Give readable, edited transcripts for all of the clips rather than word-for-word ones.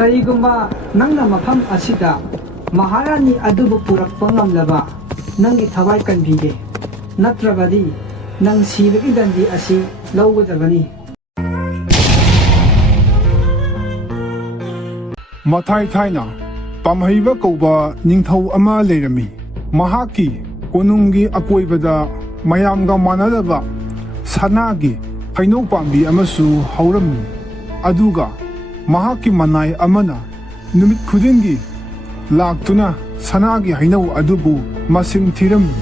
ꯀꯔꯤꯒꯨꯝꯕ ꯅꯪꯅ ꯃꯐꯝ ꯑꯁꯤꯗ ꯃꯍꯥꯔꯥꯅꯤ ꯑꯗꯨꯕꯨ ꯄꯨꯔꯛꯄ ꯉꯝꯂꯕ ꯅꯪꯒꯤ ꯊꯋꯥꯏ ꯀꯟꯕꯤꯒꯦ, ꯅꯠꯇ꯭ꯔꯕꯗꯤ ꯅꯪ ꯁꯤꯕꯒꯤ ꯗꯟꯗꯤ ꯑꯁꯤ ꯂꯧꯒꯗꯕꯅꯤ꯫ ꯃꯊꯥꯏ ꯊꯥꯏꯅ ꯄꯥꯝꯍꯩꯕ ꯀꯧꯕ ꯅꯤꯡꯊꯧ ꯑꯃ ꯂꯩꯔꯝꯃꯤ꯫ ꯃꯍꯥꯛꯀꯤ ꯀꯣꯅꯨꯡꯒꯤ ꯑꯀꯣꯏꯕꯗ ꯃꯌꯥꯝꯒ ꯃꯥꯟꯅꯗꯕ ꯁꯅꯥꯒꯤ ꯍꯩꯅꯧ ꯄꯥꯝꯕꯤ ꯑꯃꯁꯨ ꯍꯧꯔꯝꯃꯤ꯫ ꯑꯗꯨꯒ ꯃꯍꯥꯛꯀꯤ ꯃꯅꯥꯏ ꯑꯃꯅ ꯅꯨꯃꯤꯠ ꯈꯨꯗꯤꯡꯒꯤ ꯂꯥꯛꯇꯨꯅ ꯁꯅꯥꯒꯤ ꯍꯩꯅꯧ ꯑꯗꯨꯕꯨ ꯃꯁꯤꯡ ꯊꯤꯔꯝꯃꯤ꯫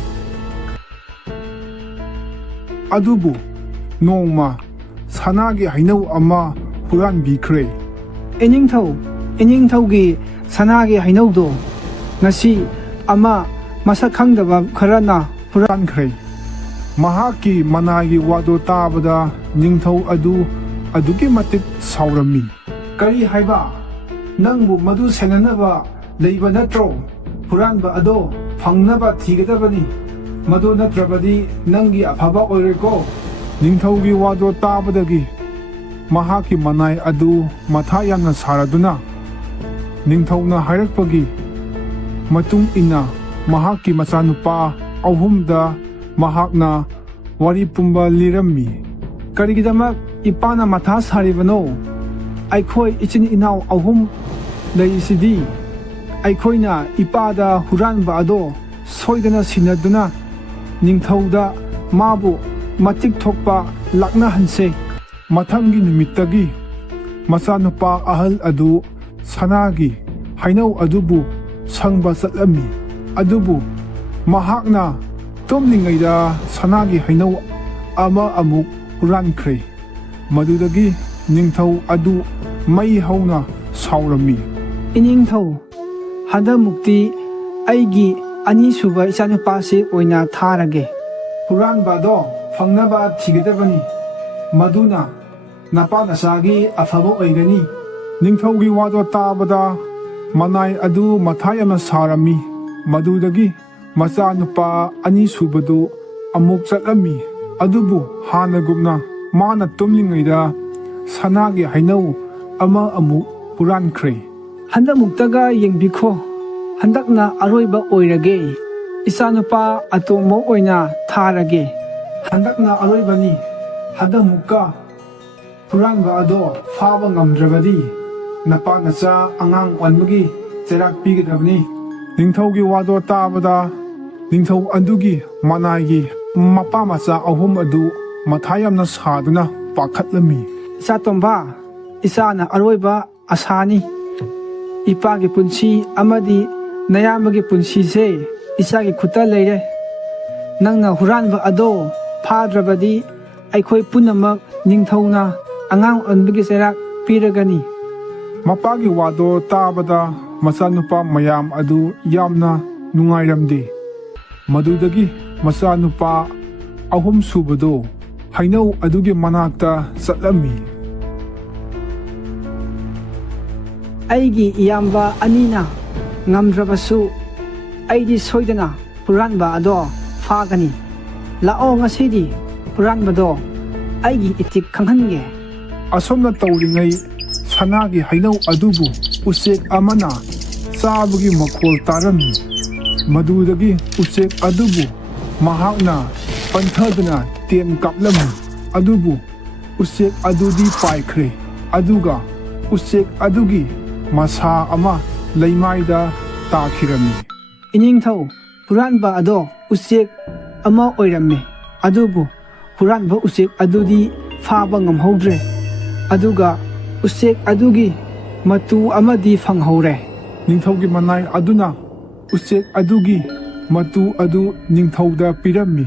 ꯑꯗꯨꯕꯨ ꯅꯣꯡꯃ ꯁꯅꯥꯒꯤ ꯍꯩꯅꯧ ꯑꯃ ꯍꯨꯔꯥꯟꯕꯤꯈ꯭ꯔꯦ꯫ ꯏꯅꯤꯡꯊꯧꯒꯤ ꯁꯅꯥꯒꯤ ꯍꯩꯅꯧꯗꯣ ꯉꯁꯤ ꯑꯃ ꯃꯁꯛ ꯈꯪꯗꯕ ꯈꯔꯅ ꯍꯨꯔꯥꯟꯈ꯭ꯔꯦ꯫ ꯃꯍꯥꯛꯀꯤ ꯃꯅꯥꯏꯒꯤ ꯋꯥꯗꯣ ꯇꯥꯕꯗ ꯅꯤꯡꯊꯧ ꯑꯗꯨ ꯑꯗꯨꯛꯀꯤ ꯃꯇꯤꯛ ꯁꯥꯎꯔꯝꯃꯤ꯫ ꯀꯔꯤ ꯍꯥꯏꯕ? ꯅꯪꯕꯨ ꯃꯗꯨ ꯁꯦꯟꯅꯅꯕ ꯂꯩꯕ ꯅꯠꯇ꯭ꯔꯣ? ꯍꯨꯔꯥꯟꯕ ꯑꯗꯣ ꯐꯪꯅꯕ ꯊꯤꯒꯗꯕꯅꯤ, ꯃꯗꯨ ꯅꯠꯇ꯭ꯔꯕꯗꯤ ꯅꯪꯒꯤ ꯑꯐꯕ ꯑꯣꯏꯔꯣꯏꯀꯣ꯫ ꯅꯤꯡꯊꯧꯒꯤ ꯋꯥꯗꯣ ꯇꯥꯕꯗꯒꯤ ꯃꯍꯥꯛꯀꯤ ꯃꯅꯥꯏ ꯑꯗꯨ ꯃꯊꯥ ꯌꯥꯝꯅ ꯁꯥꯔꯗꯨꯅ ꯅꯤꯡꯊꯧꯅ ꯍꯥꯏꯔꯛꯄꯒꯤ ꯃꯇꯨꯡ ꯏꯟꯅ ꯃꯍꯥꯛꯀꯤ ꯃꯆꯥꯅꯨꯄꯥ ꯑꯍꯨꯝꯗ ꯃꯍꯥꯛꯅ ꯋꯥꯔꯤ ꯄꯨꯝꯕ ꯂꯤꯔꯝꯃꯤ꯫ ꯀꯔꯤꯒꯤꯗꯃꯛ ꯏꯄꯥꯅ ꯃꯊꯥ ꯁꯥꯔꯤꯕꯅꯣ? ꯑꯩꯈꯣꯏ ꯏꯆꯤꯟ ꯏꯅꯥꯎ ꯑꯍꯨꯝ ꯂꯩꯔꯤꯁꯤꯗꯤ꯫ ꯑꯩꯈꯣꯏꯅ ꯏꯄꯥꯗ ꯍꯨꯔꯥꯟꯕ ꯑꯗꯣ ꯁꯣꯏꯗꯅ ꯁꯤꯟꯅꯗꯨꯅ ꯅꯤꯡꯊꯧꯗ ꯃꯥꯕꯨ ꯃꯇꯤꯛ ꯊꯣꯛꯄ ꯂꯥꯛꯅꯍꯟꯁꯦ꯫ ꯃꯊꯪꯒꯤ ꯅꯨꯃꯤꯠꯇꯒꯤ ꯃꯆꯥꯅꯨꯄꯥ ꯑꯍꯜ ꯑꯗꯨ ꯁꯅꯥꯒꯤ ꯍꯩꯅꯧ ꯑꯗꯨꯕꯨ ꯁꯪꯕ ꯆꯠꯂꯝꯃꯤ꯫ ꯑꯗꯨꯕꯨ ꯃꯍꯥꯛꯅ ꯇꯨꯝꯂꯤꯉꯩꯗ ꯁꯅꯥꯒꯤ ꯍꯩꯅꯧ ꯑꯃ ꯑꯃꯨꯛ ꯍꯨꯔꯥꯟꯈ꯭ꯔꯦ꯫ ꯃꯗꯨꯗꯒꯤ ꯅꯤꯡꯊꯧ ꯑꯗꯨ ꯃꯩ ꯍꯧꯅ ꯁꯥꯎꯔꯝꯃꯤ꯫ ꯏꯅꯤꯡꯊꯧ, ꯍꯟꯗꯛꯃꯨꯛꯇꯤ ꯑꯩꯒꯤ ꯑꯅꯤꯁꯨꯕ ꯏꯆꯥꯅꯨꯄꯥꯁꯤ ꯑꯣꯏꯅ ꯊꯥꯔꯒꯦ꯫ ꯍꯨꯔꯥꯟꯕ ꯑꯗꯣ ꯐꯪꯅꯕ ꯊꯤꯒꯗꯕꯅꯤ, ꯃꯗꯨꯅ ꯅꯄꯥ ꯅꯆꯥꯒꯤ ꯑꯐꯕ ꯑꯣꯏꯒꯅꯤ꯫ ꯅꯤꯡꯊꯧꯒꯤ ꯋꯥꯗꯣ ꯇꯥꯕꯗ ꯃꯅꯥꯏ ꯑꯗꯨ ꯃꯊꯥ ꯌꯥꯝꯅ ꯁꯥꯔꯝꯃꯤ꯫ ꯃꯗꯨꯗꯒꯤ ꯃꯆꯥꯅꯨꯄꯥ ꯑꯅꯤꯁꯨꯕꯗꯨ ꯑꯃꯨꯛ ꯆꯠꯂꯝꯃꯤ꯫ ꯑꯗꯨꯕꯨ ꯍꯥꯟꯅꯒꯨꯝꯅ ꯃꯥꯅ ꯇꯨꯝꯂꯤꯉꯩꯗ ꯁꯅꯥꯒꯤ ꯍꯩꯅꯧ ꯑꯃ ꯑꯃꯨꯛ ꯍꯨꯔꯥꯟꯈ꯭ꯔꯦ꯫ ꯍꯟꯗꯛꯃꯨꯛꯇꯒ ꯌꯦꯡꯕꯤꯈꯣ, ꯍꯟꯗꯛꯅ ꯑꯔꯣꯏꯕ ꯑꯣꯏꯔꯒꯦ꯫ ꯏꯆꯥꯅꯨꯄా ꯑꯇꯣꯝꯕ ꯑꯣꯏꯅ ꯊꯥꯔꯒꯦ꯫ ꯍꯟꯗꯛꯅ ꯑꯔꯣꯏꯕꯅꯤ, ꯍꯟꯗꯛꯃꯨꯛꯀ ꯍꯨꯔꯥꯟꯕ ꯑꯗꯣ ꯐꯥꯕ ꯉꯝꯗ꯭ꯔꯕꯗꯤ ꯅꯄꯥ ꯅꯆꯥ ꯑꯉꯥꯡ ꯑꯣꯟꯕꯒꯤ ꯆꯩꯔꯥꯛ ꯄꯤꯒꯗꯕꯅꯤ꯫ ꯅꯤꯡꯊꯧꯒꯤ ꯋꯥꯗꯣ ꯇꯥꯕꯗ ꯅꯤꯡꯊꯧ ꯑꯗꯨꯒꯤ ꯃꯅꯥꯏꯒꯤ ꯃꯄꯥ ꯃꯆꯥ ꯑꯍꯨꯝ ꯑꯗꯨ ꯃꯊꯥ ꯌꯥꯝꯅ ꯁꯥꯗꯨꯅ ꯄꯥꯈꯠꯂꯝꯃꯤ꯫ ꯏꯆꯥꯇꯣꯝꯕ, ꯏꯆꯥꯅ ꯑꯔꯣꯏꯕ ꯑꯁꯥꯅꯤ꯫ ꯏꯄꯥꯒꯤ ꯄꯨꯟꯁꯤ ꯑꯃꯗꯤ ꯅꯌꯥꯝꯕꯒꯤ ꯄꯨꯟꯁꯤꯁꯦ ꯏꯆꯥꯒꯤ ꯈꯨꯠꯇ ꯂꯩꯔꯦ꯫ ꯅꯪꯅ ꯍꯨꯔꯥꯟꯕ ꯑꯗꯣ ꯐꯥꯗ꯭ꯔꯕꯗꯤ ꯑꯩꯈꯣꯏ ꯄꯨꯝꯅꯃꯛ ꯅꯤꯡꯊꯧꯅ ꯑꯉꯥꯡ ꯑꯣꯟꯕꯒꯤ ꯆꯩꯔꯥꯛ ꯄꯤꯔꯒꯅꯤ꯫ ꯃꯄꯥꯒꯤ ꯋꯥꯗꯣ ꯇꯥꯕꯗ ꯃꯆꯥꯅꯨꯄꯥ ꯃꯌꯥꯝ ꯑꯗꯨ ꯌꯥꯝꯅ ꯅꯨꯡꯉꯥꯏꯔꯝꯗꯦ꯫ ꯃꯗꯨꯗꯒꯤ ꯃꯆꯥꯅꯨꯄꯥ ꯑꯍꯨꯝ ꯁꯨꯕꯗꯣ ꯍꯩꯅꯧ ꯑꯗꯨꯒꯤ ꯃꯅꯥꯛꯇ ꯆꯠꯂꯝꯃꯤ꯫ ꯑꯩꯒꯤ ꯏꯌꯥꯝꯕ ꯑꯅꯤꯅ ꯉꯝꯗ꯭ꯔꯕꯁꯨ ꯑꯩꯗꯤ ꯁꯣꯏꯗꯅ ꯍꯨꯔꯥꯟꯕ ꯑꯗꯣ ꯐꯥꯒꯅꯤ꯫ ꯂꯥꯛꯑꯣ, ꯉꯁꯤꯗꯤ ꯍꯨꯔꯥꯟꯕꯗꯣ ꯑꯩꯒꯤ ꯏꯇꯤꯛ ꯈꯪꯍꯟꯒꯦ꯫ ꯑꯁꯨꯝꯅ ꯇꯧꯔꯤꯉꯩ ꯁꯅꯥꯒꯤ ꯍꯩꯅꯧ ꯑꯗꯨꯕꯨ ꯎꯆꯦꯛ ꯑꯃꯅ ꯆꯥꯕꯒꯤ ꯃꯈꯣꯜ ꯇꯥꯔꯝꯃꯤ꯫ ꯃꯗꯨꯗꯒꯤ ꯎꯆꯦꯛ ꯑꯗꯨꯕꯨ ꯃꯍꯥꯛꯅ ꯄꯟꯊꯗꯨꯅ ꯇꯦꯟ ꯀꯥꯞꯂꯝꯃꯤ꯫ ꯑꯗꯨꯕꯨ ꯎꯆꯦꯛ ꯑꯗꯨꯗꯤ ꯄꯥꯏꯈ꯭ꯔꯦ, ꯑꯗꯨꯒ ꯎꯆꯦꯛ ꯑꯗꯨꯒꯤ ꯃꯁꯥ ꯑꯃ ꯂꯩꯃꯥꯏꯗ ꯇꯥꯈꯤꯔꯝꯃꯤ꯫ ꯏꯅꯤꯡꯊꯧ, ꯍꯨꯔꯥꯟꯕ ꯑꯗꯣ ꯎꯆꯦꯛ ꯑꯃ ꯑꯣꯏꯔꯝꯃꯦ, ꯑꯗꯨꯕꯨ ꯍꯨꯔꯥꯟꯕ ꯎꯆꯦꯛ ꯑꯗꯨꯗꯤ ꯐꯥꯕ ꯉꯝꯍꯧꯗ꯭ꯔꯦ꯫ ꯑꯗꯨꯒ ꯎꯆꯦꯛ ꯑꯗꯨꯒꯤ ꯃꯇꯨ ꯑꯃꯗꯤ ꯐꯪꯍꯧꯔꯦ꯫ ꯅꯤꯡꯊꯧꯒꯤ ꯃꯅꯥꯏ ꯑꯗꯨꯅ ꯎꯆꯦꯛ ꯑꯗꯨꯒꯤ ꯃꯇꯨ ꯑꯗꯨ ꯅꯤꯡꯊꯧꯗ ꯄꯤꯔꯝꯃꯤ꯫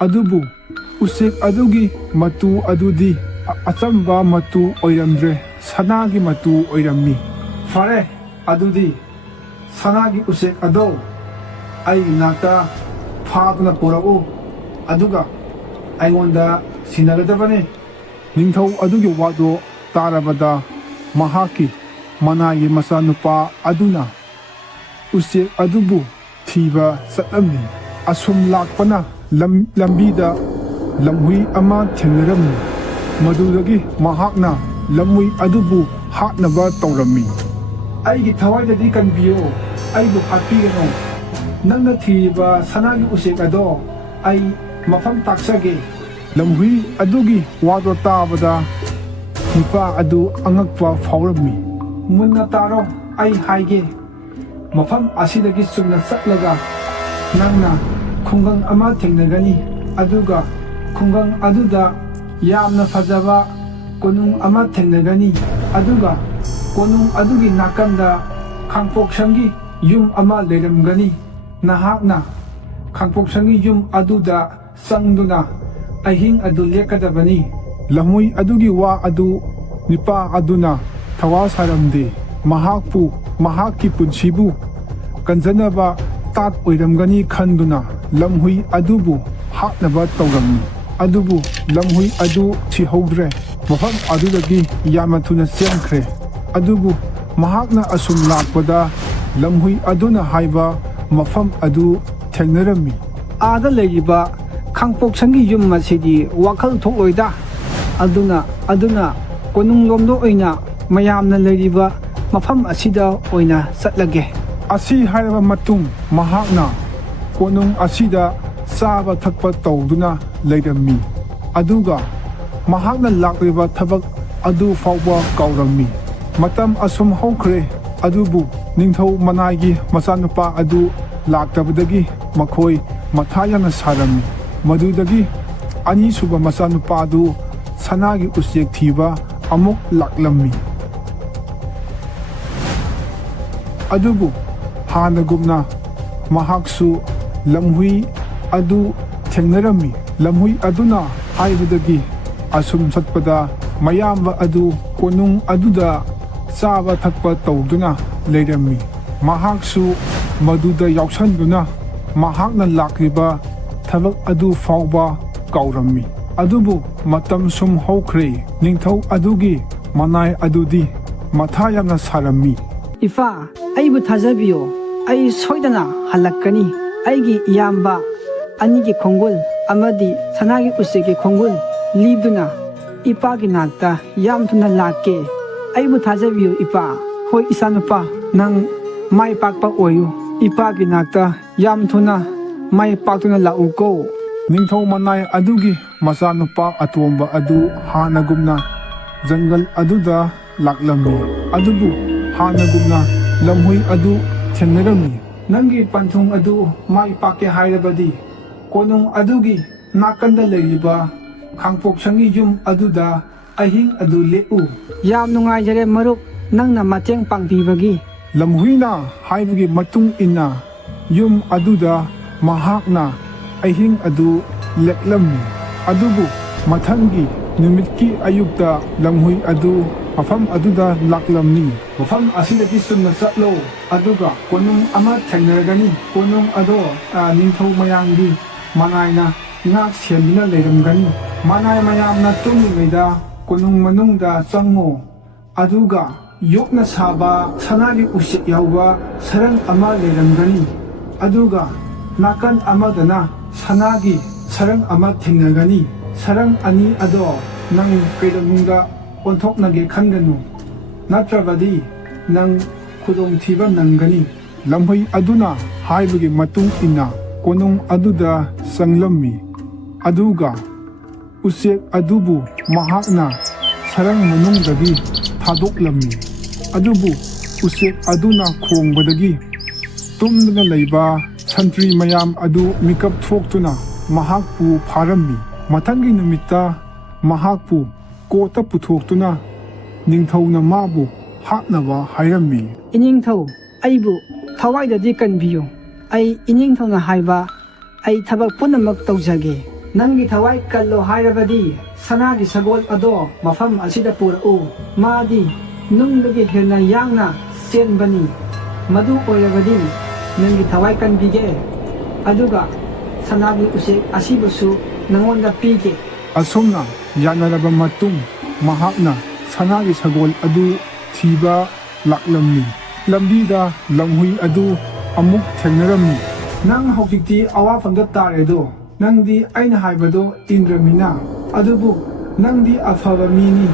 ꯑꯗꯨꯕꯨ ꯎꯆꯦꯛ ꯑꯗꯨꯒꯤ ꯃꯇꯨ ꯑꯗꯨꯗꯤ ꯑꯆꯝꯕ ꯃꯇꯨ ꯑꯣꯏꯔꯝꯗ꯭ꯔꯦ, ꯁꯅꯥꯒꯤ ꯃꯇꯨ ꯑꯣꯏꯔꯝꯃꯤ꯫ ꯐꯔꯦ, ꯑꯗꯨꯗꯤ ꯁꯅꯥꯒꯤ ꯎꯆꯦꯛ ꯑꯗꯣ ꯑꯩꯒꯤ ꯅꯥꯛꯇ ꯐꯥꯗꯨꯅ ꯄꯨꯔꯛꯎ, ꯑꯗꯨꯒ ꯑꯩꯉꯣꯟꯗ ꯁꯤꯟꯅꯒꯗꯕꯅꯤ꯫ ꯅꯤꯡꯊꯧ ꯑꯗꯨꯒꯤ ꯋꯥꯗꯣ ꯇꯥꯔꯕꯗ ꯃꯍꯥꯛꯀꯤ ꯃꯅꯥꯏꯒꯤ ꯃꯆꯥꯅꯨꯄꯥ ꯑꯗꯨꯅ ꯎꯆꯦꯛ ꯑꯗꯨꯕꯨ ꯊꯤꯕ ꯆꯠꯂꯝꯃꯤ꯫ ꯑꯁꯨꯝ ꯂꯥꯛꯄꯅ ꯂꯝꯕꯤꯗ ꯂꯝꯍꯨꯏ ꯑꯃ ꯊꯦꯡꯅꯔꯝꯃꯤ꯫ ꯃꯗꯨꯗꯒꯤ ꯃꯍꯥꯛꯅ ꯂꯝꯍꯨꯏ ꯑꯗꯨꯕꯨ ꯍꯥꯠꯅꯕ ꯇꯧꯔꯝꯃꯤ꯫ ꯑꯩꯒꯤ ꯊꯋꯥꯏꯗꯗꯤ ꯀꯟꯕꯤꯌꯨ, ꯑꯩꯕꯨ ꯍꯥꯠꯄꯤꯒꯅꯨ. ꯅꯪꯅ ꯊꯤꯔꯤꯕ ꯁꯅꯥꯒꯤ ꯎꯆꯦꯛ ꯑꯗꯣ ꯑꯩ ꯃꯐꯝ ꯇꯥꯛꯆꯒꯦ. ꯂꯝꯍꯨꯏ ꯑꯗꯨꯒꯤ ꯋꯥꯗꯣ ꯇꯥꯕꯗ ꯅꯨꯄꯥ ꯑꯗꯨ ꯑꯉꯛꯄ ꯐꯥꯎꯔꯝꯃꯤ. ꯃꯨꯟꯅ ꯇꯥꯔꯣ, ꯑꯩ ꯍꯥꯏꯒꯦ. ꯃꯐꯝ ꯑꯁꯤꯗꯒꯤ ꯆꯨꯝꯅ ꯆꯠꯂꯒ ꯅꯪꯅ ꯈꯨꯡꯒꯪ ꯑꯃ ꯊꯦꯡꯅꯒꯅꯤ. ꯑꯗꯨꯒ ꯈꯨꯡꯒꯪ ꯑꯗꯨꯗ ꯌꯥꯝꯅ ꯐꯖꯕ ꯀꯣꯅꯨꯡ ꯑꯃ ꯊꯦꯡꯅꯒꯅꯤ. ꯑꯗꯨꯒ ꯀꯣꯅꯨꯡ ꯑꯗꯨꯒꯤ ꯅꯥꯀꯟꯗ ꯈꯥꯡꯄꯣꯛꯁꯪꯒꯤ ꯌꯨꯝ ꯑꯃ ꯂꯩꯔꯝꯒꯅꯤ. ꯅꯍꯥꯛꯅ ꯈꯥꯡꯄꯣꯛꯁꯪꯒꯤ ꯌꯨꯝ ꯑꯗꯨꯗ ꯆꯪꯗꯨꯅ ꯑꯍꯤꯡ ꯑꯗꯨ ꯂꯦꯛꯀꯗꯕꯅꯤ. ꯂꯝꯍꯨꯏ ꯑꯗꯨꯒꯤ ꯋꯥ ꯑꯗꯨ ꯅꯨꯄꯥ ꯑꯗꯨꯅ ꯊꯋꯥ ꯁꯥꯔꯝꯗꯦ. ꯃꯍꯥꯛꯄꯨ ꯃꯍꯥꯛꯀꯤ ꯄꯨꯟꯁꯤꯕꯨ ꯀꯟꯖꯅꯕ ꯇꯥꯠ ꯑꯣꯏꯔꯝꯒꯅꯤ ꯈꯟꯗꯨꯅ ꯂꯝꯍꯨꯏ ꯑꯗꯨꯕꯨ ꯍꯥꯠꯅꯕ ꯇꯧꯔꯝꯃꯤ. ꯑꯗꯨꯕꯨ ꯂꯝꯍꯨꯏ ꯑꯗꯨ ꯁꯤꯍꯧꯗ꯭ꯔꯦ. ꯃꯐꯝ ꯑꯗꯨꯗꯒꯤ ꯌꯥꯝꯅ ꯊꯨꯅ ꯆꯦꯟꯈ꯭ꯔꯦ. ꯑꯗꯨꯕꯨ ꯃꯍꯥꯛꯅ ꯑꯁꯨꯝ ꯂꯥꯛꯄꯗ ꯂꯝꯍꯨꯏ ꯑꯗꯨꯅ ꯍꯥꯏꯕ ꯃꯐꯝ ꯑꯗꯨ ꯊꯦꯡꯅꯔꯝꯃꯤ. ꯑꯥꯗ ꯂꯩꯔꯤꯕ ꯈꯥꯡꯄꯣꯛꯁꯪꯒꯤ ꯌꯨꯝ ꯑꯁꯤꯗꯤ ꯋꯥꯈꯜ ꯊꯣꯛꯂꯣꯏꯗ. ꯑꯗꯨꯅ ꯀꯣꯅꯨꯡꯂꯣꯝꯗ ꯑꯣꯏꯅ ꯃꯌꯥꯝꯅ ꯂꯩꯔꯤꯕ ꯃꯐꯝ ꯑꯁꯤꯗ ꯑꯣꯏꯅ ꯆꯠꯂꯒꯦ. ꯑꯁꯤ ꯍꯥꯏꯔꯕ ꯃꯇꯨꯡ ꯃꯍꯥꯛꯅ ꯀꯣꯅꯨꯡ ꯑꯁꯤꯗ ꯆꯥꯕ ꯊꯛꯄ ꯇꯧꯗꯨꯅ ꯂꯩꯔꯝꯃꯤ. ꯑꯗꯨꯒ ꯃꯍꯥꯛꯅ ꯂꯥꯛꯂꯤꯕ ꯊꯕꯛ ꯑꯗꯨ ꯐꯥꯎꯕ ꯀꯥꯎꯔꯝꯃꯤ. ꯃꯇꯝ ꯑꯁꯨꯝ ꯍꯧꯈ꯭ꯔꯦ. ꯑꯗꯨꯕꯨ ꯅꯤꯡꯊꯧ ꯃꯅꯥꯏꯒꯤ ꯃꯆꯥꯅꯨꯄꯥ ꯑꯗꯨ ꯂꯥꯛꯇꯕꯗꯒꯤ ꯃꯈꯣꯏ ꯃꯊꯥ ꯌꯥꯝꯅ ꯁꯥꯔꯝꯃꯤ. ꯃꯗꯨꯗꯒꯤ ꯑꯅꯤꯁꯨꯕ ꯃꯆꯥꯅꯨꯄꯥꯗꯨ ꯁꯅꯥꯒꯤ ꯎꯆꯦꯛ ꯊꯤꯕ ꯑꯃꯨꯛ ꯂꯥꯛꯂꯝꯃꯤ. ꯑꯗꯨꯕꯨ ꯍꯥꯟꯅꯒꯨꯝꯅ ꯃꯍꯥꯛꯁꯨ ꯂꯝꯍꯨꯏ ꯑꯗꯨ ꯊꯦꯡꯅꯔꯝꯃꯤ. ꯂꯝꯍꯨꯏ ꯑꯗꯨꯅ ꯍꯥꯏꯕꯗꯒꯤ ꯑꯁꯨꯝ ꯆꯠꯄꯗ ꯃꯌꯥꯝꯕ ꯑꯗꯨ ꯀꯣꯅꯨꯡ ꯑꯗꯨꯗ ꯆꯥꯕ ꯊꯛꯄ ꯇꯧꯗꯨꯅ ꯂꯩꯔꯝꯃꯤ. ꯃꯍꯥꯛꯁꯨ ꯃꯗꯨꯗ ꯌꯥꯎꯁꯟꯗꯨꯅ ꯃꯍꯥꯛꯅ ꯂꯥꯛꯂꯤꯕ ꯊꯕꯛ ꯑꯗꯨ ꯐꯥꯎꯕ ꯀꯥꯎꯔꯝꯃꯤ. ꯑꯗꯨꯕꯨ ꯃꯇꯝ ꯁꯨꯝ ꯍꯧꯈ꯭ꯔꯦ. ꯅꯤꯡꯊꯧ ꯑꯗꯨꯒꯤ ꯃꯅꯥꯏ ꯑꯗꯨꯗꯤ ꯃꯊꯥ ꯌꯥꯝꯅ ꯁꯥꯔꯝꯃꯤ. ꯏꯄꯥ, ꯑꯩꯕꯨ ꯊꯥꯖꯕꯤꯌꯣ. ꯑꯩ ꯁꯣꯏꯗꯅ ꯍꯜꯂꯛꯀꯅꯤ. ꯑꯩꯒꯤ ꯏꯌꯥꯝꯕ ꯑꯅꯤꯒꯤ ꯈꯣꯡꯒꯨꯜ ꯑꯃꯗꯤ ꯁꯅꯥꯒꯤ ꯎꯆꯦꯛꯀꯤ ꯈꯣꯡꯒꯨꯜ ꯂꯤꯗꯨꯅ ꯏꯄꯥꯒꯤ ꯅꯥꯛꯇ ꯌꯥꯝ ꯊꯨꯅ ꯂꯥꯛꯀꯦ. ꯑꯩꯕꯨ ꯊꯥꯖꯕꯤꯌꯨ ꯏꯄꯥ. ꯍꯣꯏ ꯏꯆꯥꯅꯨꯄꯥ, ꯅꯪ ꯃꯥꯏ ꯄꯥꯛꯄ ꯑꯣꯏꯌꯨ. ꯏꯄꯥꯒꯤ ꯅꯥꯛꯇ ꯌꯥꯝ ꯊꯨꯅ ꯃꯥꯏ ꯄꯥꯛꯇꯨꯅ ꯂꯥꯛꯎꯀꯣ. ꯅꯤꯡꯊꯧ ꯃꯅꯥꯏ ꯑꯗꯨꯒꯤ ꯃꯆꯥꯅꯨꯄꯥ ꯑꯇꯣꯝꯕ ꯑꯗꯨ ꯍꯥꯟꯅꯒꯨꯝꯅ ꯖꯪꯒꯜ ꯑꯗꯨꯗ ꯂꯥꯛꯂꯝꯃꯤ. ꯑꯗꯨꯕꯨ ꯍꯥꯟꯅꯒꯨꯝꯅ ꯂꯝꯍꯨꯏ ꯑꯗꯨ ꯊꯦꯡꯅꯔꯝꯃꯤ. ꯅꯪꯒꯤ ꯄꯟꯊꯨꯡ ꯑꯗꯨ ꯃꯥꯏ ꯄꯥꯛꯀꯦ ꯍꯥꯏꯔꯕꯗꯤ ꯀꯣꯅꯨꯡ ꯑꯗꯨꯒꯤ ꯅꯥꯀꯟꯗ ꯂꯩꯔꯤꯕ ꯈꯥꯡꯄꯣꯛꯁꯪꯒꯤ ꯌꯨꯝ ꯑꯗꯨꯗ ꯑꯍꯤꯡ ꯑꯗꯨ ꯂꯦꯛꯎ. ꯌꯥꯝ ꯅꯨꯡꯉꯥꯏꯖꯔꯦ ꯃꯔꯨꯞ, ꯅꯪꯅ ꯃꯇꯦꯡ ꯄꯥꯡꯕꯤꯕꯒꯤ. ꯂꯝꯍꯨꯏꯅ ꯍꯥꯏꯕꯒꯤ ꯃꯇꯨꯡ ꯏꯟꯅ ꯌꯨꯝ ꯑꯗꯨꯗ ꯃꯍꯥꯛꯅ ꯑꯍꯤꯡ ꯑꯗꯨ ꯂꯦꯛꯂꯝꯃꯤ. ꯑꯗꯨꯕꯨ ꯃꯊꯪꯒꯤ ꯅꯨꯃꯤꯠꯀꯤ ꯑꯌꯨꯛꯇ ꯂꯝꯍꯨꯏ ꯑꯗꯨ ꯃꯐꯝ ꯑꯗꯨꯗ ꯂꯥꯛꯂꯝꯃꯤ. ꯃꯐꯝ ꯑꯁꯤꯗꯒꯤ ꯆꯨꯝꯅ ꯆꯠꯂꯣ. ꯑꯗꯨꯒ ꯀꯣꯅꯨꯡ ꯑꯃ ꯊꯦꯡꯅꯔꯒꯅꯤ. ꯀꯣꯅꯨꯡ ꯑꯗꯣ ꯅꯤꯡꯊꯧ ꯃꯌꯥꯝꯒꯤ ꯃꯅꯥꯏꯅ ꯉꯥꯛ ꯁꯦꯟꯗꯨꯅ ꯂꯩꯔꯝꯒꯅꯤ. ꯃꯅꯥꯏ ꯃꯌꯥꯝꯅ ꯇꯨꯝꯂꯤꯉꯩꯗ ꯀꯣꯅꯨꯡ ꯃꯅꯨꯡꯗ ꯆꯪꯉꯣ. ꯑꯗꯨꯒ ꯌꯣꯠꯅ ꯁꯥꯕ ꯁꯅꯥꯒꯤ ꯎꯆꯦꯛ ꯌꯥꯎꯕ ꯁꯔꯪ ꯑꯃ ꯂꯩꯔꯝꯒꯅꯤ. ꯑꯗꯨꯒ ꯅꯥꯀꯟ ꯑꯃꯗꯅ ꯁꯅꯥꯒꯤ ꯁꯔꯪ ꯑꯃ ꯊꯦꯡꯅꯒꯅꯤ. ꯁꯔꯪ ꯑꯅꯤ ꯑꯗꯣ ꯅꯪ ꯀꯩꯗꯧꯅꯨꯡꯗ ꯑꯣꯟꯊꯣꯛꯅꯒꯦ ꯈꯟꯒꯅꯨ, ꯅꯠꯇ꯭ꯔꯕꯗꯤ ꯅꯪ ꯈꯨꯗꯣꯡꯊꯤꯕ ꯅꯪꯒꯅꯤ. ꯂꯝꯍꯨꯏ ꯑꯗꯨꯅ ꯍꯥꯏꯕꯒꯤ ꯃꯇꯨꯡ ꯏꯟꯅ ꯀꯣꯅꯨꯡ ꯑꯗꯨꯗ ꯆꯪꯂꯝꯃꯤ. ꯑꯗꯨꯒ ꯎꯆꯦꯛ ꯑꯗꯨꯕꯨ ꯃꯍꯥꯛꯅ ꯁꯔꯪ ꯃꯅꯨꯡꯗꯒꯤ ꯊꯥꯗꯣꯛꯂꯝꯃꯤ. ꯑꯗꯨꯕꯨ ꯎꯆꯦꯛ ꯑꯗꯨꯅ ꯈꯣꯡꯕꯗꯒꯤ ꯇꯨꯝꯗꯨꯅ ꯂꯩꯕ ꯁꯟꯇ꯭ꯔꯤ ꯃꯌꯥꯝ ꯑꯗꯨ ꯃꯤꯀꯞ ꯊꯣꯛꯇꯨꯅ ꯃꯍꯥꯛꯄꯨ ꯐꯥꯔꯝꯃꯤ. ꯃꯊꯪꯒꯤ ꯅꯨꯃꯤꯠꯇ ꯃꯍꯥꯛꯄꯨ ꯀꯣꯔꯠꯇ ꯄꯨꯊꯣꯛꯇꯨꯅ ꯅꯤꯡꯊꯧꯅ ꯃꯥꯕꯨ ꯍꯥꯠꯅꯕ ꯍꯥꯏꯔꯝꯃꯤ. ꯏꯅꯤꯡꯊꯧ, ꯑꯩꯕꯨ ꯊꯋꯥꯏꯗꯗꯤ ꯀꯟꯕꯤꯌꯨ. ꯑꯩ ꯏꯅꯤꯡꯊꯧꯅ ꯍꯥꯏꯕ ꯑꯩ ꯊꯕꯛ ꯄꯨꯝꯅꯃꯛ ꯇꯧꯖꯒꯦ. ꯅꯪꯒꯤ ꯊꯋꯥꯏ ꯀꯜꯂꯣ ꯍꯥꯏꯔꯕꯗꯤ ꯁꯅꯥꯒꯤ ꯁꯒꯣꯜ ꯑꯗꯣ ꯃꯐꯝ ꯑꯁꯤꯗ ꯄꯨꯔꯛꯎ. ꯃꯥꯗꯤ ꯅꯨꯡꯗꯒꯤ ꯍꯦꯟꯅ ꯌꯥꯡꯅ ꯆꯦꯟꯕꯅꯤ. ꯃꯗꯨ ꯑꯣꯏꯔꯕꯗꯤ ꯅꯪꯒꯤ ꯊꯋꯥꯏ ꯀꯟꯕꯤꯒꯦ. ꯑꯗꯨꯒ ꯁꯅꯥꯒꯤ ꯎꯆꯦꯛ ꯑꯁꯤꯕꯨꯁꯨ ꯅꯪꯉꯣꯟꯗ ꯄꯤꯒꯦ. ꯑꯁꯨꯝꯅ ꯌꯥꯅꯔꯕ ꯃꯇꯨꯡ ꯃꯍꯥꯛꯅ ꯁꯅꯥꯒꯤ ꯁꯒꯣꯜ ꯑꯗꯨ ꯊꯤꯕ ꯂꯥꯛꯂꯝꯃꯤ. ꯂꯝꯕꯤꯗ ꯂꯝꯍꯨꯏ ꯑꯗꯨ ꯑꯃꯨꯛ ꯊꯦꯡꯅꯔꯝꯃꯤ. ꯅꯪ ꯍꯧꯖꯤꯛꯇꯤ ꯑꯋꯥꯐꯝꯗ ꯇꯥꯔꯦꯗꯣ. ꯅꯪꯗꯤ ꯑꯩꯅ ꯍꯥꯏꯕꯗꯣ ꯏꯟꯗ꯭ꯔꯃꯤꯅ. ꯑꯗꯨꯕꯨ ꯅꯪꯗꯤ ꯑꯐꯕ ꯃꯤꯅꯤ.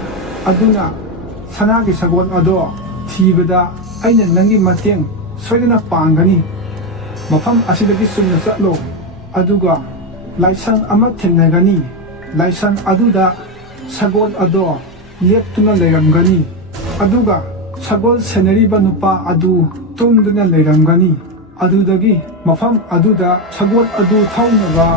ꯑꯗꯨꯅ ꯁꯅꯥꯒꯤ ꯁꯒꯣꯜ ꯑꯗꯣ ꯊꯤꯕꯗ ꯑꯩꯅ ꯅꯪꯒꯤ ꯃꯇꯦꯡ ꯁꯣꯏꯗꯅ ꯄꯥꯡꯒꯅꯤ. ꯃꯐꯝ ꯑꯁꯤꯗꯒꯤ ꯆꯨꯝꯅ ꯆꯠꯂꯣ, ꯑꯗꯨꯒ ꯂꯥꯏꯁꯪ ꯑꯃ ꯊꯦꯡꯅꯒꯅꯤ. ꯂꯥꯏꯁꯪ ꯑꯗꯨꯗ ꯁꯒꯣꯜ ꯑꯗꯣ ꯂꯦꯞꯇꯨꯅ ꯂꯩꯔꯝꯒꯅꯤ, ꯑꯗꯨꯒ ꯁꯒꯣꯜ ꯁꯦꯟꯅꯔꯤꯕ ꯅꯨꯄꯥ ꯑꯗꯨ ꯇꯨꯝꯗꯨꯅ ꯂꯩꯔꯝꯒꯅꯤ. ꯑꯗꯨꯗꯒꯤ ꯃꯐꯝ ꯑꯗꯨꯗ ꯁꯒꯣꯜ ꯑꯗꯨ ꯊꯧꯅꯕ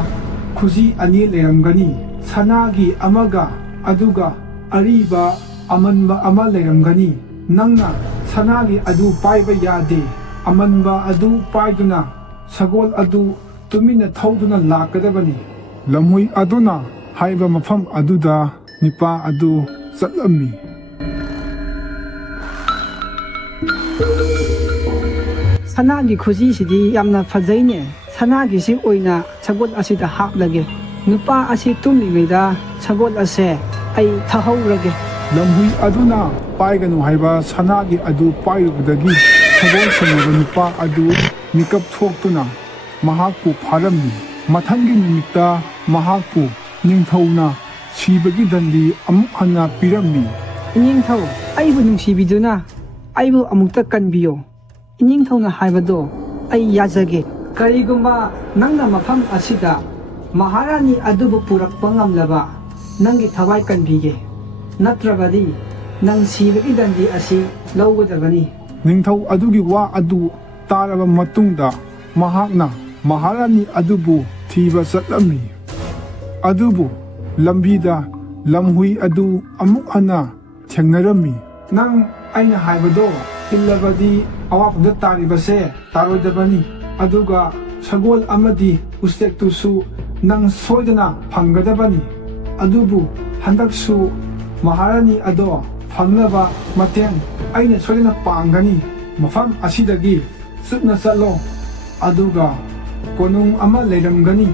ꯈꯨꯖꯤ ꯑꯅꯤ ꯂꯩꯔꯝꯒꯅꯤ, ꯁꯅꯥꯒꯤ ꯑꯃꯒ ꯑꯗꯨꯒ ꯑꯔꯤꯕ ꯑꯃꯟꯕ ꯑꯃ ꯂꯩꯔꯝꯒꯅꯤ. ꯅꯪꯅ ꯁꯅꯥꯒꯤ ꯑꯗꯨ ꯄꯥꯏꯕ ꯌꯥꯗꯦ. ꯑꯃꯟꯕ ꯑꯗꯨ ꯄꯥꯏꯗꯨꯅ ꯁꯒꯣꯜ ꯑꯗꯨ ꯇꯨꯃꯤꯟꯅ ꯊꯧꯗꯨꯅ ꯂꯥꯛꯀꯗꯕꯅꯤ. ꯂꯝꯍꯨꯏ ꯑꯗꯨꯅ ꯍꯥꯏꯕ ꯃꯐꯝ ꯑꯗꯨꯗ ꯅꯨꯄꯥ ꯑꯗꯨ ꯆꯠꯂꯝꯃꯤ. ꯁꯅꯥꯒꯤ ꯈꯨꯖꯤꯁꯤꯗꯤ ꯌꯥꯝꯅ ꯐꯖꯩꯅꯦ. ꯁꯅꯥꯒꯤꯁꯤ ꯑꯣꯏꯅ ꯁꯒꯣꯜ ꯑꯁꯤꯗ ꯍꯥꯞꯂꯒꯦ. ꯅꯨꯄꯥ ꯑꯁꯤ ꯇꯨꯝꯂꯤꯉꯩꯗ ꯁꯒꯣꯜ ꯑꯁꯦ ꯑꯩ ꯊꯍꯧꯔꯒꯦ. ꯂꯝꯍꯨꯏ ꯑꯗꯨꯅ ꯄꯥꯏꯒꯅꯨ ꯍꯥꯏꯕ ꯁꯅꯥꯒꯤ ꯑꯗꯨ ꯄꯥꯏꯔꯨꯕꯗꯒꯤ ꯁꯒꯣꯜ ꯁꯦꯟꯅꯕ ꯅꯨꯄꯥ ꯑꯗꯨ ꯃꯤꯀꯞ ꯊꯣꯛꯇꯨꯅ ꯃꯍꯥꯛꯄꯨ ꯐꯥꯔꯝꯃꯤ. ꯃꯊꯪꯒꯤ ꯅꯨꯃꯤꯠꯇ ꯃꯍꯥꯛꯄꯨ ꯅꯤꯡꯊꯧꯅ ꯁꯤꯕꯒꯤ ꯗꯟꯗꯤ ꯑꯃꯨꯛ ꯍꯟꯅ ꯄꯤꯔꯝꯃꯤ. ꯏꯅꯤꯡꯊꯧ, ꯑꯩꯕꯨ ꯅꯨꯡꯁꯤꯕꯤꯗꯨꯅ ꯑꯩꯕꯨ ꯑꯃꯨꯛꯇ ꯀꯟꯕꯤꯌꯣ. ꯏꯅꯤꯡꯊꯧꯅ ꯍꯥꯏꯕꯗꯣ ꯑꯩ ꯌꯥꯖꯒꯦ. ꯀꯔꯤꯒꯨꯝꯕ ꯅꯪꯅ ꯃꯐꯝ ꯑꯁꯤꯗ ꯃꯍꯥꯔꯥꯅꯤ ꯑꯗꯨꯕꯨ ꯄꯨꯔꯛꯄ ꯉꯝꯂꯕ ꯅꯪꯒꯤ ꯊꯋꯥꯏ ꯀꯟꯕꯤꯒꯦ. ꯅꯠꯇ꯭ꯔꯕꯗꯤ ꯅꯪ ꯁꯤꯕꯒꯤ ꯗꯟꯗꯤ ꯑꯁꯤ ꯂꯧꯒꯗꯕꯅꯤ. ꯅꯤꯡꯊꯧ ꯑꯗꯨꯒꯤ ꯋꯥ ꯑꯗꯨ ꯇꯥꯔꯕ ꯃꯇꯨꯡꯗ ꯃꯍꯥꯛꯅ ꯃꯍꯥꯔꯥꯅꯤ ꯑꯗꯨꯕꯨ ꯊꯤꯕ ꯆꯠꯂꯝꯃꯤ. ꯑꯗꯨꯕꯨ ꯂꯝꯕꯤꯗ ꯂꯝꯍꯨꯏ ꯑꯗꯨ ꯑꯃꯨꯛ ꯍꯟꯅ ꯊꯦꯡꯅꯔꯝꯃꯤ. ꯅꯪ ꯑꯩꯅ ꯍꯥꯏꯕꯗꯣ ꯏꯜꯂꯕꯗꯤ ꯑꯋꯥꯐꯝꯗ ꯇꯥꯔꯤꯕꯁꯦ ꯇꯥꯔꯣꯏꯗꯕꯅꯤ. ꯑꯗꯨꯒ ꯁꯒꯣꯜ ꯑꯃꯗꯤ ꯎꯆꯦꯛꯇꯨꯁꯨ ꯅꯪ ꯁꯣꯏꯗꯅ ꯐꯪꯒꯗꯕꯅꯤ. ꯑꯗꯨꯕు ꯍꯟꯗꯛꯁꯨ ꯃꯍꯥꯔꯥꯅꯤ ꯑꯗꯣ ꯐꯪꯅꯕ ꯃꯇꯦꯡ ꯑꯩꯅ ꯁꯣꯏꯗꯅ ꯄꯥꯡꯒꯅꯤ. ꯃꯐꯝ ꯑꯁꯤꯗꯒꯤ ꯆꯨꯞꯅ ꯆꯠꯂꯣ, ꯑꯗꯨꯒ ꯀꯣꯅꯨꯡ ꯑꯃ ꯂꯩꯔꯝꯒꯅꯤ.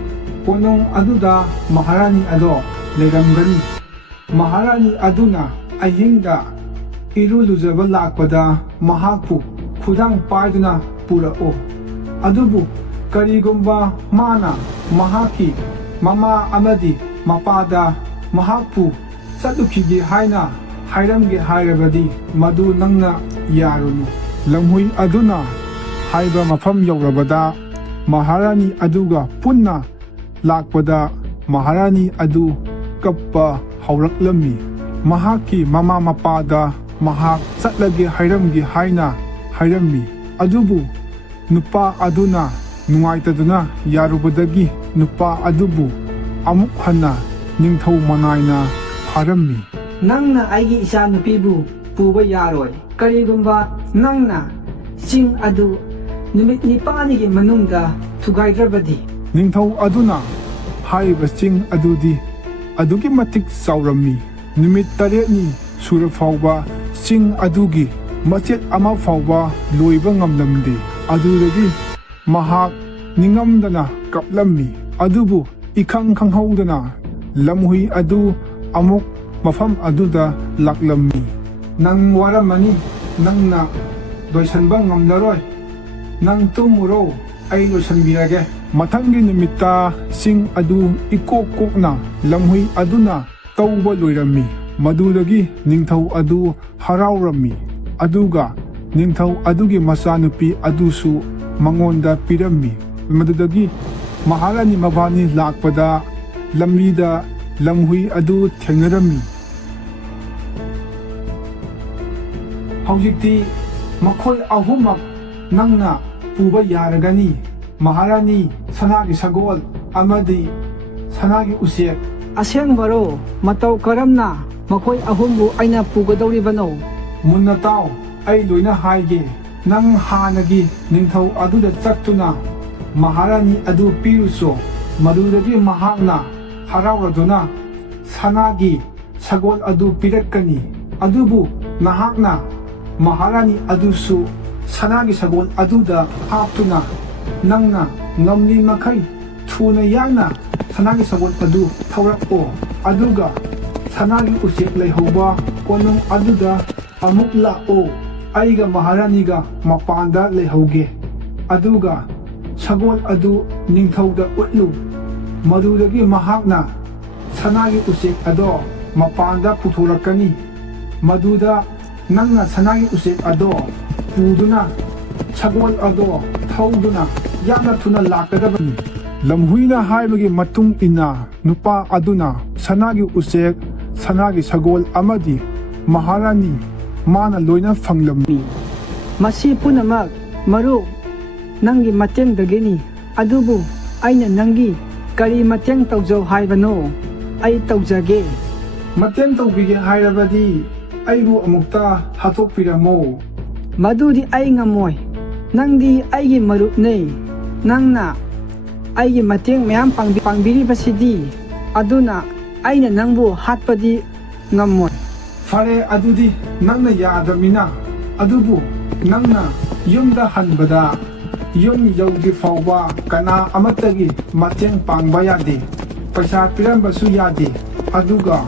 ꯀꯣꯅꯨꯡ ꯑꯗꯨꯗ ꯃꯍꯥꯔꯥꯅꯤ ꯑꯗꯣ ꯂꯩꯔꯝꯒꯅꯤ. ꯃꯍꯥꯔꯥꯅꯤ ꯑꯗꯨꯅ ꯑꯍꯤꯡꯗ ꯏꯔꯨ ꯂꯨꯖꯕ ꯂꯥꯛꯄꯗ ꯃꯍꯥꯛꯄꯨ ꯈꯨꯗꯥꯡ ꯄꯥꯏꯗꯨꯅ ꯄꯨꯔꯛꯑꯣ. ꯑꯗꯨꯕꯨ ꯀꯔꯤꯒꯨꯝꯕ ꯃꯥꯅ ꯃꯍꯥꯛꯀꯤ ꯃꯃꯥ ꯑꯃꯗꯤ ꯃꯄꯥꯗ ꯃꯍꯥꯛꯄꯨ ꯆꯠꯂꯨꯈꯤꯒꯦ ꯍꯥꯏꯅ ꯍꯥꯏꯔꯝꯒꯦ ꯍꯥꯏꯔꯕꯗꯤ ꯃꯗꯨ ꯅꯪꯅ ꯌꯥꯔꯨꯅꯨ. ꯂꯝꯍꯨꯏ ꯑꯗꯨꯅ ꯍꯥꯏꯕ ꯃꯐꯝ ꯌꯧꯔꯕꯗ ꯃꯍꯥꯔꯥꯅꯤ ꯑꯗꯨꯒ ꯄꯨꯟꯅ ꯂꯥꯛꯄꯗ ꯃꯍꯥꯔꯥꯅꯤ ꯑꯗꯨ ꯀꯞꯄ ꯍꯧꯔꯛꯂꯝꯃꯤ. ꯃꯍꯥꯛꯀꯤ ꯃꯃꯥ ꯃꯄꯥꯗ ꯃꯍꯥꯛ ꯆꯠꯂꯒꯦ ꯍꯥꯏꯔꯝꯒꯦ ꯍꯥꯏꯅ ꯍꯥꯏꯔꯝꯃꯤ. ꯑꯗꯨꯕꯨ ꯅꯨꯄꯥ ꯑꯗꯨꯅ ꯅꯨꯡꯉꯥꯏꯇꯗꯨꯅ ꯌꯥꯔꯨꯕꯗꯒꯤ ꯅꯨꯄꯥ ꯑꯗꯨꯕꯨ ꯑꯃꯨꯛ ꯍꯟꯅ ꯅꯤꯡꯊꯧ ꯃꯅꯥꯏꯅ ꯐꯥꯔꯝꯃꯤ. ꯅꯪꯅ ꯑꯩꯒꯤ ꯏꯆꯥꯅꯨꯄꯤꯕꯨ ꯄꯨꯕ ꯌꯥꯔꯣꯏ. ꯀꯔꯤꯒꯨꯝꯕ ꯅꯪꯅ ꯆꯤꯡ ꯑꯗꯨ ꯅꯨꯃꯤꯠ 9ꯒꯤ ꯃꯅꯨꯡꯗ ꯊꯨꯒꯥꯏꯗ꯭ꯔꯕꯗꯤ. ꯅꯤꯡꯊꯧ ꯑꯗꯨꯅ ꯍꯥꯏꯔꯤꯕ ꯆꯤꯡ ꯑꯗꯨꯗꯤ ꯑꯗꯨꯛꯀꯤ ꯃꯇꯤꯛ ꯆꯥꯎꯔꯝꯃꯤ. ꯅꯨꯃꯤꯠ 8ꯅꯤ ꯁꯨꯔ ꯐꯥꯎꯕ ꯆꯤꯡ ꯑꯗꯨꯒꯤ ꯃꯆꯦꯠ ꯑꯃ ꯐꯥꯎꯕ ꯂꯣꯏꯕ ꯉꯝꯂꯝꯗꯦ. ꯑꯗꯨꯗꯒꯤ ꯃꯍꯥꯛ ꯅꯤꯡꯉꯝꯗꯅ ꯀꯞꯂꯝꯃꯤ. ꯑꯗꯨꯕꯨ ꯏꯈꯪ ꯈꯪꯍꯧꯗꯅ ꯂꯝꯍꯨꯏ ꯑꯗꯨ ꯑꯃꯨꯛ ꯃꯐꯝ ꯑꯗꯨꯗ ꯂꯥꯛꯂꯝꯃꯤ. ꯅꯪ ꯋꯥꯔꯝꯃꯅꯤ. ꯅꯪꯅ ꯂꯣꯏꯁꯟꯕ ꯉꯝꯂꯔꯣꯏ. ꯅꯪ ꯇꯨꯝꯃꯨꯔꯣ, ꯑꯩ ꯂꯣꯏꯁꯟꯕꯤꯔꯒꯦ. ꯃꯊꯪꯒꯤ ꯅꯨꯃꯤꯠꯇ ꯆꯤꯡ ꯑꯗꯨ ꯏꯀꯣꯛ ꯀꯣꯛꯅ ꯂꯝꯍꯨꯏ ꯑꯗꯨꯅ ꯇꯧꯕ ꯂꯣꯏꯔꯝꯃꯤ. ꯃꯗꯨꯗꯒꯤ ꯅꯤꯡꯊꯧ ꯑꯗꯨ ꯍꯔꯥꯎꯔꯝꯃꯤ. ꯑꯗꯨꯒ ꯅꯤꯡꯊꯧ ꯑꯗꯨꯒꯤ ꯃꯆꯥꯅꯨꯄꯤ ꯑꯗꯨꯁꯨ ꯃꯉꯣꯟꯗ ꯄꯤꯔꯝꯃꯤ. ꯃꯗꯨꯗꯒꯤ ꯃꯍꯥꯔꯥꯅꯤ ꯃꯕꯥꯅꯤ ꯂꯥꯛꯄꯗ ꯂꯝꯕꯤꯗ ꯂꯝꯍꯨꯏ ꯑꯗꯨ ꯊꯦꯡꯅꯔꯝꯃꯤ. ꯍꯧꯖꯤꯛꯇꯤ ꯃꯈꯣꯏ ꯑꯍꯨꯝꯃꯛ ꯅꯪꯅ ꯄꯨꯕ ꯌꯥꯔꯒꯅꯤ. ꯃꯍꯥꯔꯥꯅꯤ, ꯁꯅꯥꯒꯤ ꯁꯒꯣꯜ ꯑꯃꯗꯤ ꯁꯅꯥꯒꯤ ꯎꯆꯦꯛ. ꯑꯁꯦꯡꯕꯔꯣ? ꯃꯇꯧ ꯀꯔꯝꯅ ꯃꯈꯣꯏ ꯑꯍꯨꯝꯕꯨ ꯑꯩꯅ ꯄꯨꯒꯗꯧꯔꯤꯕꯅꯣ? मुन्ना ताओ आई लोइना हाइगे नंग हानगी निंगथौ अदुदा चक्तुना महारानी अदु पीरुसो मदुदगी महाकना हरावरदुना सनागी सगोल अदु पिरक्कनी अदुबु नहाकना महारानी अदुसु सनागी सगोल अदुदा हाप्तुना नंगना ngамli मखै थुना याना सनागी सगोल अदु थौरक्ओ अदुगा सनागी उचेक लैहौबा कोनुंग अदुदा अमुक लाओ आइगा महारानीगा मपानदा लैहौगे अदुगा सगोल अदु निंगथौदा उट्लु मदुदगी महाकना सनागी उचेक अदो मपानदा पुथोरक्कनी मदुदा नंगना सनागी उचेक अदो ꯄꯨꯗꯨꯅ ꯁꯒꯣꯜ ꯑꯗꯣ ꯊꯧꯗꯨꯅ ꯌꯥꯝꯅ ꯊꯨꯅ ꯂꯥꯛꯀꯗꯕꯅꯤ꯫ ꯂꯝꯍꯨꯏꯅ ꯍꯥꯏꯕꯒꯤ ꯃꯇꯨꯡ ꯏꯟꯅ ꯅꯨꯄꯥ ꯑꯗꯨꯅ ꯁꯅꯥꯒꯤ ꯎꯆꯦꯛ, ꯁꯅꯥꯒꯤ ꯁꯒꯣꯜ ꯑꯃꯗꯤ ꯃꯍꯥꯔꯥꯅꯤ ꯃꯥꯅ ꯂꯣꯏꯅ ꯐꯪꯂꯝꯃꯤ꯫ ꯃꯁꯤ ꯄꯨꯝꯅꯃꯛ ꯃꯔꯨꯞ ꯅꯪꯒꯤ ꯃꯇꯦꯡꯗꯒꯤꯅꯤ, ꯑꯗꯨꯕꯨ ꯑꯩꯅ ꯅꯪꯒꯤ ꯀꯔꯤ ꯃꯇꯦꯡ ꯇꯧꯖꯧ ꯍꯥꯏꯕꯅꯣ? ꯑꯩ ꯇꯧꯖꯒꯦ꯫ ꯃꯇꯦꯡ ꯇꯧꯕꯤꯒꯦ ꯍꯥꯏꯔꯕꯗꯤ ꯑꯩꯕꯨ ꯑꯃꯨꯛꯇ ꯍꯥꯠꯇꯣꯛꯄꯤꯔꯝꯃꯣ꯫ ꯃꯗꯨꯗꯤ ꯑꯩ ꯉꯝꯃꯣꯏ꯫ ꯅꯪꯗꯤ ꯑꯩꯒꯤ ꯃꯔꯨꯞꯅꯦ꯫ ꯅꯪꯅ ꯑꯩꯒꯤ ꯃꯇꯦꯡ ꯃꯌꯥꯝ ꯄꯥꯡꯕꯤꯔꯤꯕꯁꯤꯗꯤ, ꯑꯗꯨꯅ ꯑꯩꯅ ꯅꯪꯕꯨ ꯍꯥꯠꯄꯗꯤ ꯉꯝꯃꯣꯏ꯫ ꯐꯔꯦ, ꯑꯗꯨꯗꯤ ꯅꯪꯅ ꯌꯥꯗ꯭ꯔꯕꯅꯤꯅ, ꯑꯗꯨꯕꯨ ꯅꯪꯅ ꯌꯨꯝꯗ ꯍꯟꯕꯗ ꯌꯨꯝ ꯌꯧꯗ꯭ꯔꯤ ꯐꯥꯎꯕ ꯀꯅꯥ ꯑꯃꯠꯇꯒꯤ ꯃꯇꯦꯡ ꯄꯥꯡꯕ ꯌꯥꯗꯦ, ꯄꯩꯁꯥ ꯄꯤꯔꯝꯕꯁꯨ ꯌꯥꯗꯦ, ꯑꯗꯨꯒ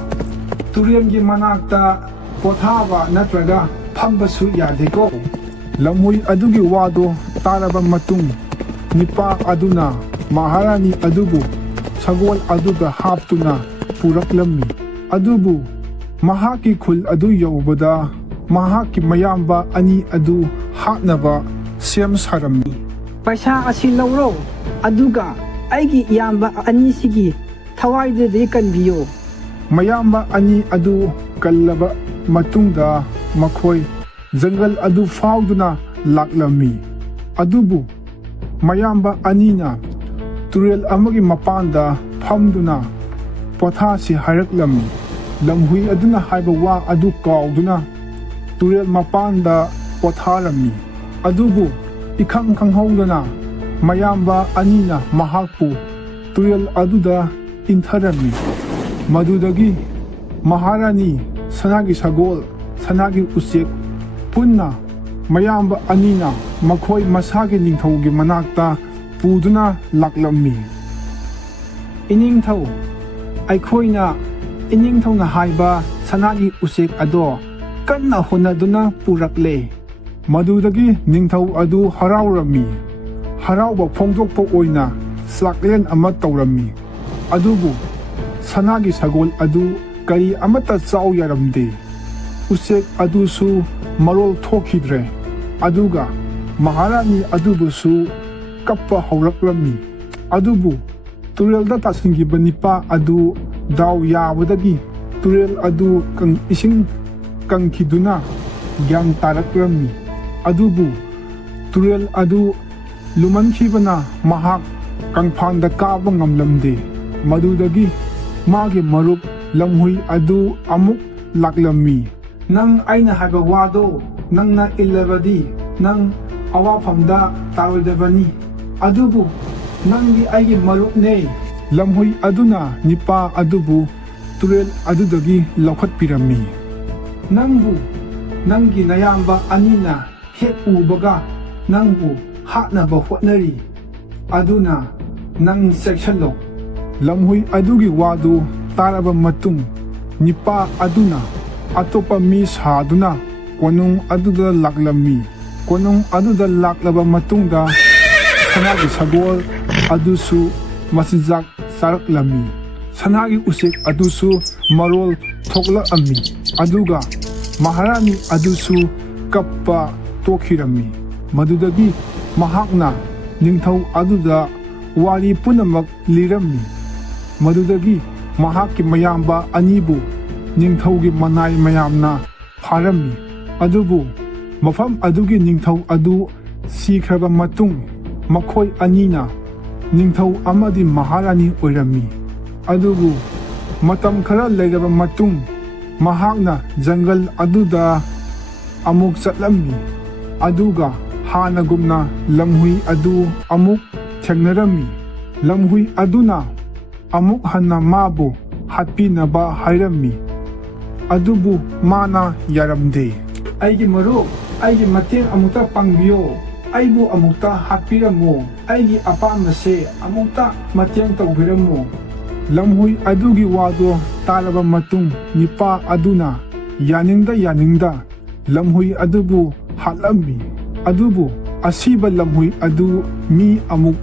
ꯇꯨꯔꯦꯜꯒꯤ ꯃꯅꯥꯛꯇ ꯄꯣꯊꯥꯕ ꯅꯠꯇ꯭ꯔꯒ ꯐꯝꯕꯁꯨ ꯌꯥꯗꯦꯀꯣ꯫ ꯂꯝꯍꯨꯏ ꯑꯗꯨꯒꯤ ꯋꯥꯗꯣ ꯇꯥꯔꯕ ꯃꯇꯨꯡ ꯅꯨꯄꯥ ꯑꯗꯨꯅ ꯃꯍꯥꯔꯥꯅꯤ ꯑꯗꯨꯕꯨ ꯁꯒꯣꯜ ꯑꯗꯨꯗ ꯍꯥꯞꯇꯨꯅ ꯄꯨꯔꯛꯂꯝꯃꯤ꯫ ꯑꯗꯨꯕꯨ ꯃꯍꯥꯛꯀꯤ ꯈꯨꯜ ꯑꯗꯨ ꯌꯧꯕꯗ ꯃꯍꯥꯛꯀꯤ ꯃꯌꯥꯝꯕ ꯑꯅꯤ ꯑꯗꯨ ꯍꯥꯠꯅꯕ ꯁꯦꯝ ꯁꯥꯔꯝꯃꯤ꯫ ꯄꯩꯁꯥ ꯑꯁꯤ ꯂꯧꯔꯣ, ꯑꯗꯨꯒ ꯑꯩꯒꯤ ꯏꯌꯥꯝꯕ ꯑꯅꯤꯁꯤꯒꯤ ꯊꯋꯥꯏꯗꯨꯗꯤ ꯀꯟꯕꯤꯌꯨ꯫ ꯃꯌꯥꯝꯕ ꯑꯅꯤ ꯑꯗꯨ ꯀꯜꯂꯕ ꯃꯇꯨꯡꯗ ꯃꯈꯣꯏ ꯖꯪꯒꯜ ꯑꯗꯨ ꯐꯥꯎꯗꯨꯅ ꯂꯥꯛꯂꯝꯃꯤ꯫ ꯑꯗꯨꯕꯨ ꯃꯌꯥꯝꯕ ꯑꯅꯤꯅ ꯇꯨꯔꯦꯜ ꯑꯃꯒꯤ ꯃꯄꯥꯟꯗ ꯐꯝꯗꯨꯅ ꯄꯣꯊꯥꯁꯤ ꯍꯥꯏꯔꯛꯂꯝꯃꯤ꯫ ꯂꯝꯍꯨꯏ ꯑꯗꯨꯅ ꯍꯥꯏꯕ ꯋꯥ ꯑꯗꯨ ꯀꯥꯎꯗꯨꯅ ꯇꯨꯔꯦꯜ ꯃꯄꯥꯟꯗ ꯄꯣꯊꯥꯔꯝꯃꯤ꯫ ꯑꯗꯨꯕꯨ ꯏꯈꯪ ꯈꯪꯍꯧꯗꯅ ꯃꯌꯥꯝꯕ ꯑꯅꯤꯅ ꯃꯍꯥꯛꯄꯨ ꯇꯨꯔꯦꯜ ꯑꯗꯨꯗ ꯏꯟꯊꯔꯝꯃꯤ꯫ ꯃꯗꯨꯗꯒꯤ ꯃꯍꯥꯔꯥꯅꯤ, ꯁꯅꯥꯒꯤ ꯁꯒꯣꯜ, ꯁꯅꯥꯒꯤ ꯎꯆꯦꯛ ꯄꯨꯟꯅ ꯃꯌꯥꯝꯕ ꯑꯅꯤꯅ ꯃꯈꯣꯏ ꯃꯁꯥꯒꯤ ꯅꯤꯡꯊꯧꯒꯤ ꯃꯅꯥꯛꯇ ꯄꯨꯗꯨꯅ ꯂꯥꯛꯂꯝꯃꯤ꯫ ꯏꯅꯤꯡꯊꯧ, ꯑꯩꯈꯣꯏꯅ ꯏꯅꯤꯡꯊꯧꯅ ꯍꯥꯏꯕ ꯁꯅꯥꯒꯤ ꯎꯆꯦꯛ ꯑꯗꯣ ꯀꯟꯅ ꯍꯣꯠꯅꯗꯨꯅ ꯄꯨꯔꯛꯂꯦ꯫ ꯃꯗꯨꯗꯒꯤ ꯅꯤꯡꯊꯧ ꯑꯗꯨ ꯍꯔꯥꯎꯔꯝꯃꯤ꯫ ꯍꯔꯥꯎꯕ ꯐꯣꯡꯗꯣꯛꯄ ꯑꯣꯏꯅ ꯆꯥꯛꯂꯦꯟ ꯑꯃ ꯇꯧꯔꯝꯃꯤ꯫ ꯑꯗꯨꯕꯨ ꯁꯅꯥꯒꯤ ꯁꯒꯣꯜ ꯑꯗꯨ ꯀꯔꯤ ꯑꯃꯠꯇ ꯆꯥꯎ ꯌꯥꯔꯝꯗꯦ꯫ ꯎꯆꯦꯛ ꯑꯗꯨꯁꯨ ꯃꯔꯣꯜ ꯊꯣꯛꯈꯤꯗ꯭ꯔꯦ, ꯑꯗꯨꯒ ꯃꯍꯥꯔꯥꯅꯤ ꯑꯗꯨꯕꯨꯁꯨ ꯀꯞꯄ ꯍꯧꯔꯛꯂꯝꯃꯤ꯫ ꯑꯗꯨꯕꯨ ꯇꯨꯔꯦꯜꯗ ꯇꯥꯁꯤꯟꯈꯤꯕ ꯅꯨꯄꯥ ꯑꯗꯨ ꯗꯥꯎ ꯌꯥꯕꯗꯒꯤ ꯇꯨꯔꯦꯜ ꯑꯗꯨ ꯏꯁꯤꯡ ꯀꯪꯈꯤꯗꯨꯅ ꯒ꯭ꯌꯥꯟ ꯇꯥꯔꯛꯂꯝꯃꯤ꯫ ꯑꯗꯨꯕꯨ ꯇꯨꯔꯦꯜ ꯑꯗꯨ ꯂꯨꯃꯟꯈꯤꯕꯅ ꯃꯍꯥꯛ ꯀꯪꯐꯥꯟꯗ ꯀꯥꯕ ꯉꯝꯂꯝꯗꯦ꯫ ꯃꯗꯨꯗꯒꯤ ꯃꯥꯒꯤ ꯃꯔꯨꯞ ꯂꯝꯍꯨꯏ ꯑꯗꯨ ꯑꯃꯨꯛ ꯂꯥꯛꯂꯝꯃꯤ꯫ ꯅꯪ ꯑꯩꯅ ꯍꯥꯏꯕ ꯋꯥꯗꯣ ꯅꯪꯅ ꯏꯜꯂꯕꯗꯤ ꯅꯪ ꯑꯋꯥꯐꯝꯗ ꯇꯥꯔꯣꯏꯗꯕꯅꯤ, ꯑꯗꯨꯕꯨ ꯅꯪꯗꯤ ꯑꯩꯒꯤ ꯃꯔꯨꯞꯅꯦ꯫ ꯂꯝꯍꯨꯏ ꯑꯗꯨꯅ ꯅꯨꯄꯥ ꯑꯗꯨꯕꯨ ꯇꯨꯔꯦꯜ ꯑꯗꯨꯗꯒꯤ ꯂꯧꯈꯠꯄꯤꯔꯝꯃꯤ꯫ ꯅꯪꯕꯨ ꯅꯪꯒꯤ ꯅꯌꯥꯝꯕ ꯑꯅꯤꯅ ꯍꯦꯛ ꯎꯕꯒ ꯅꯪꯕꯨ ꯍꯥꯠꯅꯕ ꯍꯣꯠꯅꯔꯤ, ꯑꯗꯨꯅ ꯅꯪ ꯆꯦꯛꯁꯤꯜꯂꯣ꯫ ꯂꯝꯍꯨꯏ ꯑꯗꯨꯒꯤ ꯋꯥꯗꯨ ꯇꯥꯔꯕ ꯃꯇꯨꯡ ꯅꯨꯄꯥ ꯑꯗꯨꯅ ꯑꯇꯣꯞꯄ ꯃꯤ ꯁꯥꯗꯨꯅ ꯀꯣꯅꯨꯡ ꯑꯗꯨꯗ ꯂꯥꯛꯂꯝꯃꯤ꯫ ꯀꯣꯅꯨꯡ ꯑꯗꯨꯗ ꯂꯥꯛꯂꯕ ꯃꯇꯨꯡꯗ ꯁꯅꯥꯒꯤ ꯁꯒꯣꯜ ꯑꯗꯨꯁꯨ ꯃꯆꯤꯟꯖꯥꯛ ꯆꯥꯔꯛꯂꯝꯃꯤ꯫ ꯁꯅꯥꯒꯤ ꯎꯆꯦꯛ ꯑꯗꯨꯁꯨ ꯃꯔꯣꯜ ꯊꯣꯛꯂꯛꯑꯝꯃꯤ, ꯑꯗꯨꯒ ꯃꯍꯥꯔꯥꯅꯤ ꯑꯗꯨꯁꯨ ꯀꯞꯄ ꯇꯣꯛꯈꯤꯔꯝꯃꯤ꯫ ꯃꯗꯨꯗꯒꯤ ꯃꯍꯥꯛꯅ ꯅꯤꯡꯊꯧ ꯑꯗꯨꯗ ꯋꯥꯔꯤ ꯄꯨꯝꯅꯃꯛ ꯂꯤꯔꯝꯃꯤ꯫ ꯃꯗꯨꯗꯒꯤ ꯃꯍꯥꯛꯀꯤ ꯃꯌꯥꯝꯕ ꯑꯅꯤꯕꯨ ꯅꯤꯡꯊꯧꯒꯤ ꯃꯅꯥꯏ ꯃꯌꯥꯝꯅ ꯐꯥꯔꯝꯃꯤ꯫ ꯑꯗꯨꯕꯨ ꯃꯐꯝ ꯑꯗꯨꯒꯤ ꯅꯤꯡꯊꯧ ꯑꯗꯨ ꯁꯤꯈ꯭ꯔꯕ ꯃꯇꯨꯡ ꯃꯈꯣꯏ ꯑꯅꯤꯅ ꯅꯤꯡꯊꯧ ꯑꯃꯗꯤ ꯃꯍꯥꯔꯥꯅꯤ ꯑꯣꯏꯔꯝꯃꯤ꯫ ꯑꯗꯨꯕꯨ ꯃꯇꯝ ꯈꯔ ꯂꯩꯔꯕ ꯃꯇꯨꯡ ꯃꯍꯥꯛꯅ ꯖꯪꯒꯜ ꯑꯗꯨꯗ ꯑꯃꯨꯛ ꯆꯠꯂꯝꯃꯤ, ꯑꯗꯨꯒ ꯍꯥꯟꯅꯒꯨꯝꯅ ꯂꯝꯍꯨꯏ ꯑꯗꯨ ꯑꯃꯨꯛ ꯊꯦꯡꯅꯔꯝꯃꯤ꯫ ꯂꯝꯍꯨꯏ ꯑꯗꯨꯅ ꯑꯃꯨꯛ ꯍꯟꯅ ꯃꯥꯕꯨ ꯍꯥꯠꯄꯤꯅꯕ ꯍꯥꯏꯔꯝꯃꯤ, ꯑꯗꯨꯕꯨ ꯃꯥꯅ ꯌꯥꯔꯝꯗꯦ꯫ ꯑꯩꯒꯤ ꯃꯔꯨꯞ, ꯑꯩꯒꯤ ꯃꯇꯦꯡ ꯑꯃꯨꯛꯇ ꯄꯥꯡꯕꯤꯌꯣ, ꯑꯩꯕꯨ ꯑꯃꯨꯛꯇ ꯍꯥꯠꯄꯤꯔꯝꯃꯣ, ꯑꯩꯒꯤ ꯑꯄꯥꯝꯕꯁꯦ ꯑꯃꯨꯛꯇ ꯃꯇꯦꯡ ꯇꯧꯕꯤꯔꯝꯃꯣ꯫ ꯂꯝꯍꯨꯏ ꯑꯗꯨꯒꯤ ꯋꯥꯗꯣ ꯇꯥꯔꯕ ꯃꯇꯨꯡ ꯅꯨꯄꯥ ꯑꯗꯨꯅ ꯌꯥꯅꯤꯡꯗ ꯂꯝꯍꯨꯏ ꯑꯗꯨꯕꯨ ꯍꯥꯠꯂꯝꯃꯤ꯫ ꯑꯗꯨꯕꯨ ꯑꯁꯤꯕ ꯂꯝꯍꯨꯏ ꯑꯗꯨ ꯃꯤ ꯑꯃꯨꯛ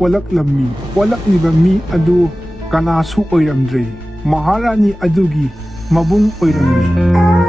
ꯑꯣꯜꯂꯛꯂꯝꯃꯤ꯫ ꯑꯣꯜꯂꯛꯂꯤꯕ ꯃꯤ ꯑꯗꯨ ꯀꯅꯥꯁꯨ ꯑꯣꯏꯔꯝꯗ꯭ꯔꯦ, ꯃꯍꯥꯔꯥꯅꯤ ꯑꯗꯨꯒꯤ ꯃꯕꯨꯡ ꯑꯣꯏꯔꯝꯃꯤ꯫